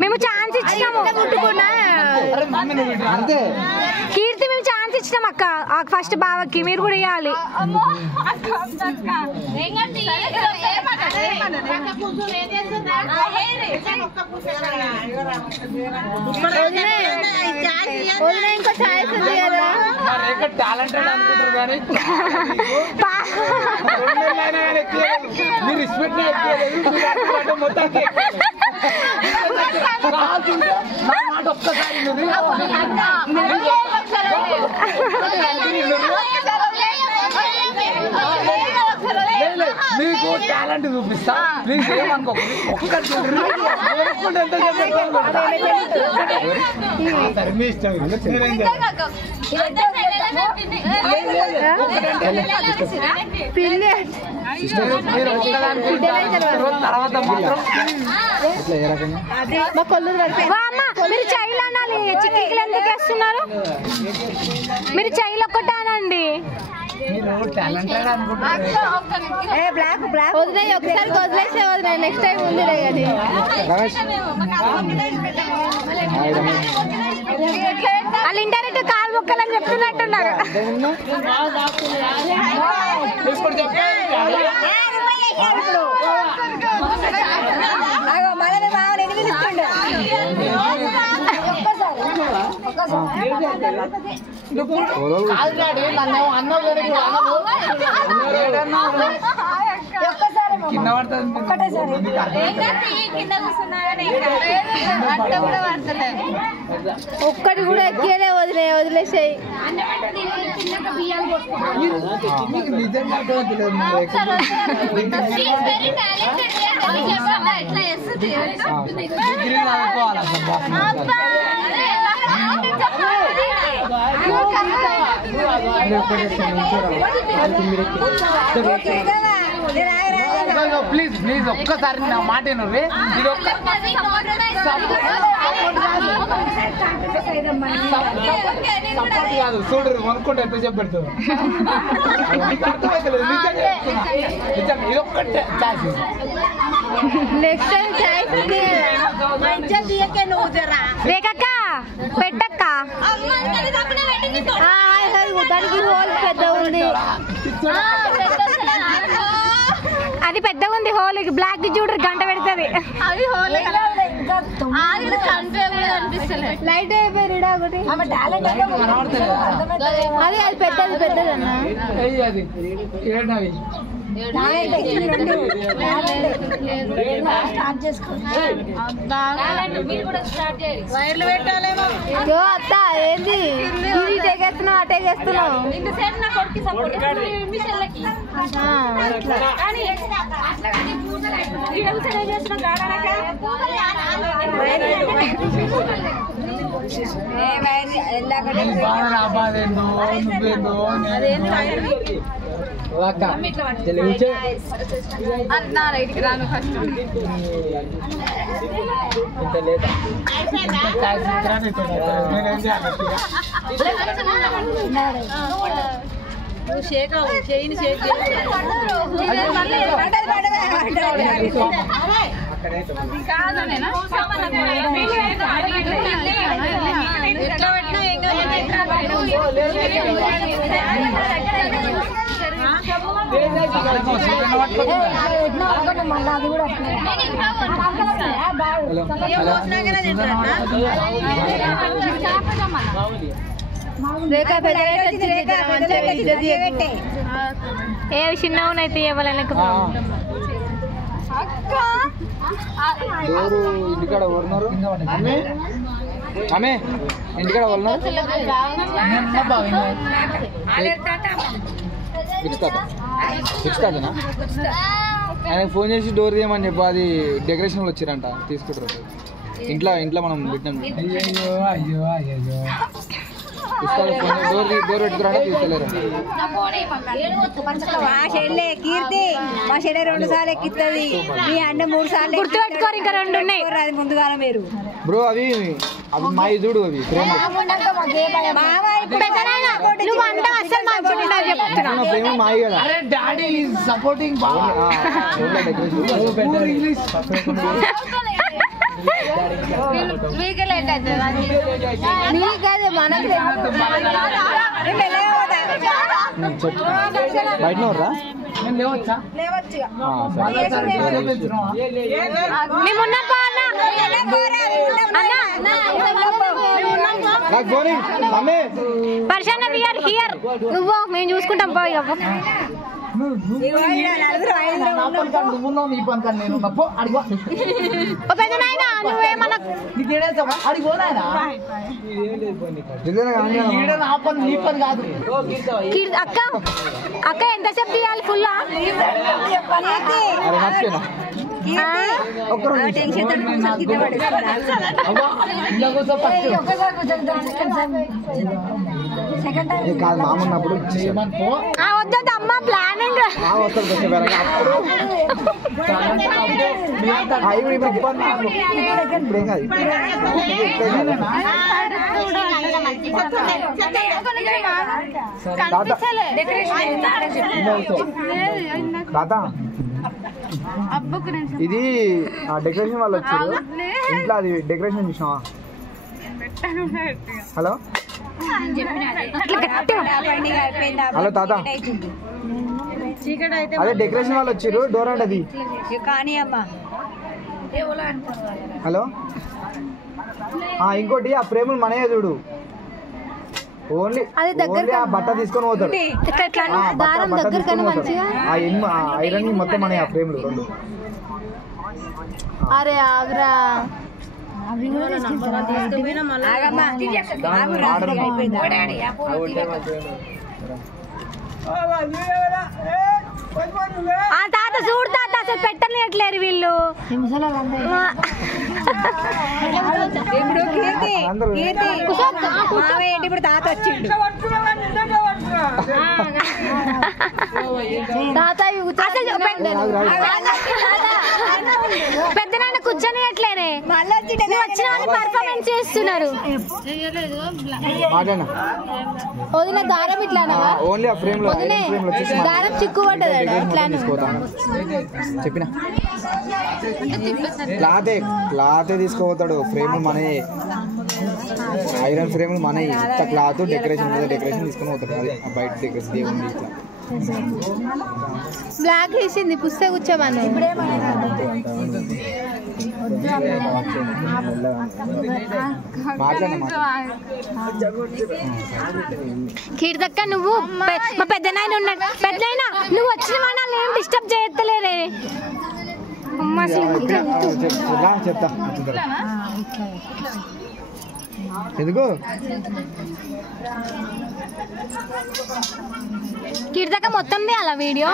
మేము ఛాన్స్ ఇచ్చినాము అంతే కీర్తి మేము ఛాన్స్ ఇచ్చినాం అక్క ఫస్ట్ బావకి మీరు కూడా ఇవ్వాలి ఇంకో ఛాన్స్ ఉంది కదా టాలెంటెడ్ అనుకుంటారు కానీ మీరు రెస్పెక్ట్ మొత్తానికి ఒక్కసారి మీకు టాలెంట్ చూపిస్తా ప్లీజ్ ఏమనుకోండి తర్వాత మీరు చైలు అనాలి చిక్కిలు ఎందుకు వేస్తున్నారు మీరు చైలు ఒక్కటే అనండి ఒకసారి వదిలేసే వదిలే నెక్స్ట్ టైం ఉంది అది వాళ్ళు ఇండైరెక్ట్ కాలు మొక్కలని చెప్తున్నట్టున్నారు ఒక్కటి కూడా ఎక్కేలే వదిలేసాయి ప్లీజ్ ప్లీజ్ ఒక్కసారి నా మాట ఇది సపోర్ట్ కాదు చూడరు కొనుక్కుంటే ఎంత చెప్పెడతావు ఇది ఒక్కటే నెక్స్ట్ టైం రేఖక్క పెట్టక్క దానికి హోల్ పెద్ద ఉంది అది పెద్దగా ఉంది హోల్ బ్లాక్ చూడరు గంట పెడుతుంది అది హోల్ లైట్ అయిపోయి అది అది పెద్దది పెద్దదన్న వైర్లు పెట్టాలేమో అత్త ఏంది టేకేస్తున్నావు అటేకేస్తున్నావు రాను ఫస్ట్ షేక్ చేయని షేక్ ఎట్లా పెట్టినా ఏం ఏ చిన్నవునైతే ఇవ్వాలనుకో ఇంటికాడ ఉన్నారు ఆమె ఇంటికాడ ఉన్నారు ఆయనకు ఫోన్ చేసి డోర్ తీయమని చెప్పి అది డెకరేషన్ వాళ్ళు వచ్చారంట తీసుకుంటారు ఇంట్లో మనం పెట్టినాం. అయ్యో అయ్యో అయ్యో డోర్ పెట్టుకురా తీస్తలేరు. మా చెల్లె కీర్తి మా చెల్లె 2 సార్లు ఎక్కిస్తుంది మీ అన్న 3 సార్లు గుర్తుపెట్టుకోరు, ఇంకా 2 ఉన్నాయి. అది ముందుగా మీరు బ్రో అవి మా చూడు అవి ప్రేమ నువ్వు అంతా అసలు మంచిగా చెప్తున్నా. ప్రేమ మాయి కదా. బయట రా పర్షన్న వీఆర్ హియర్. నువ్వు మేము చూసుకుంటాం పోయి. నువ్వేమన్నా అక్క అక్క ఎంతసేపు తీయాలి? ఫుల్ కాదు మామన్నప్పుడు వద్దు అమ్మ ప్లానింగ్. ఇది డెకరేషన్ వాళ్ళు వచ్చారు ఇంట్లో. అది డెకరేషన్ చూసినావా? హలో హలో తాత, అదే డెకరేషన్ వాళ్ళు వచ్చారు. డోర్ అంటే అది కానీ అమ్మా. హలో ఇంకోటి ఆ ప్రేమలు మనయ్య చూడు. ఓన్లీ ఆ బట్ట తీసుకొని పోతాడు. ఐరన్ మొత్తం మనయ్య ఆ ఫ్రేమ్లు 2. అరే ఆగ్రా తాత చూడు తాత అసలు పెట్టలేరు వీళ్ళు. ఇప్పుడు కీర్తి మావయ్య ఇప్పుడు తాత వచ్చిండు. పెద్ద నాన్న కూర్చొనిట్లేరే, వచ్చిన వాళ్ళు పర్ఫార్మెన్స్ చేస్తున్నారు. వదిలే దారం ఇట్లానా? వదిలే దారం చిక్కు పడ్డది చెప్పిన క్లాతే తీసుకోపోతాడు. ఫ్రేములు మనయే, ఐరన్ ఫ్రేములు మనయే. ఇంత క్లాత్ డెకరేషన్ డెకరేషన్ తీసుకొని పోతాడు. అది బయట డెకరేషన్ ఏముంది ఇట్లా బ్లాక్ వేసింది పుస్తక కూర్చోమని. కీర్తక్క నువ్వు మా పెద్దనాయన ఉన్నాడు. పెద్దనాయన నువ్వు వచ్చిన వాళ్ళు ఏం డిస్టర్బ్ చేయలేరే. చెప్తా ఎందుకు కీర్తక్క మొత్తం అలా వీడియో